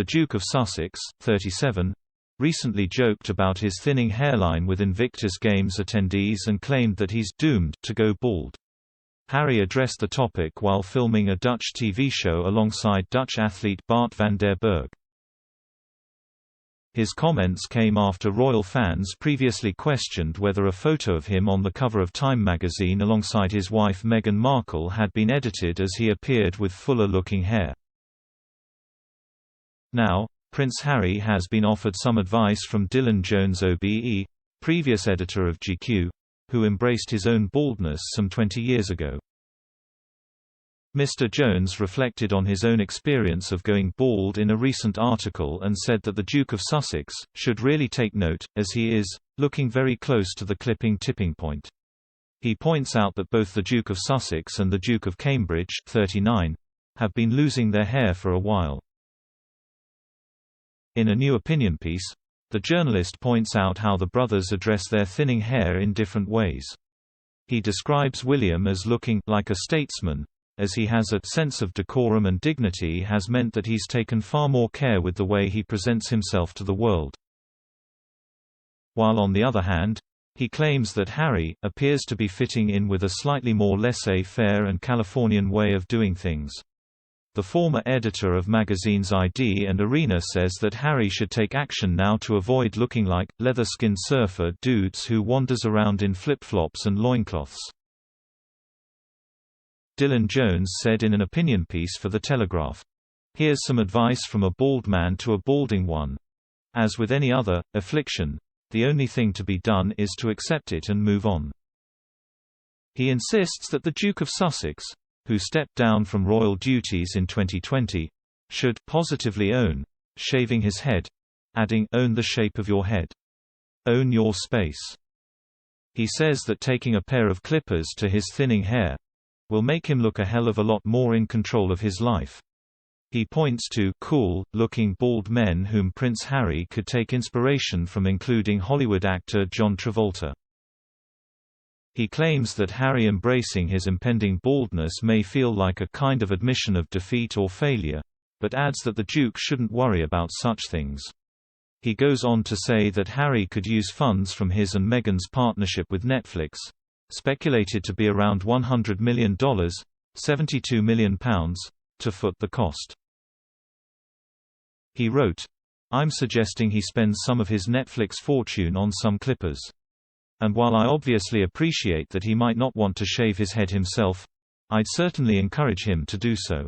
The Duke of Sussex, 37, recently joked about his thinning hairline with Invictus Games attendees and claimed that he's doomed to go bald. Harry addressed the topic while filming a Dutch TV show alongside Dutch athlete Bart van der Burg. His comments came after royal fans previously questioned whether a photo of him on the cover of Time magazine alongside his wife Meghan Markle had been edited as he appeared with fuller-looking hair. Now, Prince Harry has been offered some advice from Dylan Jones OBE, previous editor of GQ, who embraced his own baldness some 20 years ago. Mr. Jones reflected on his own experience of going bald in a recent article and said that the Duke of Sussex should really take note, as he is looking very close to the clipping tipping point. He points out that both the Duke of Sussex and the Duke of Cambridge, 39, have been losing their hair for a while. In a new opinion piece, the journalist points out how the brothers address their thinning hair in different ways. He describes William as looking like a statesman, as he has a sense of decorum and dignity has meant that he's taken far more care with the way he presents himself to the world. While on the other hand, he claims that Harry appears to be fitting in with a slightly more laissez-faire and Californian way of doing things. The former editor of magazines ID and Arena says that Harry should take action now to avoid looking like leather-skinned surfer dudes who wanders around in flip-flops and loincloths. Dylan Jones said in an opinion piece for The Telegraph, "Here's some advice from a bald man to a balding one. As with any other affliction, the only thing to be done is to accept it and move on." He insists that the Duke of Sussex, who stepped down from royal duties in 2020, should positively own shaving his head, adding, "Own the shape of your head. Own your space." He says that taking a pair of clippers to his thinning hair will make him look a hell of a lot more in control of his life. He points to cool-looking bald men whom Prince Harry could take inspiration from, including Hollywood actor John Travolta. He claims that Harry embracing his impending baldness may feel like a kind of admission of defeat or failure, but adds that the Duke shouldn't worry about such things. He goes on to say that Harry could use funds from his and Meghan's partnership with Netflix, speculated to be around $100 million, £72 million, to foot the cost. He wrote, "I'm suggesting he spends some of his Netflix fortune on some clippers. And while I obviously appreciate that he might not want to shave his head himself, I'd certainly encourage him to do so."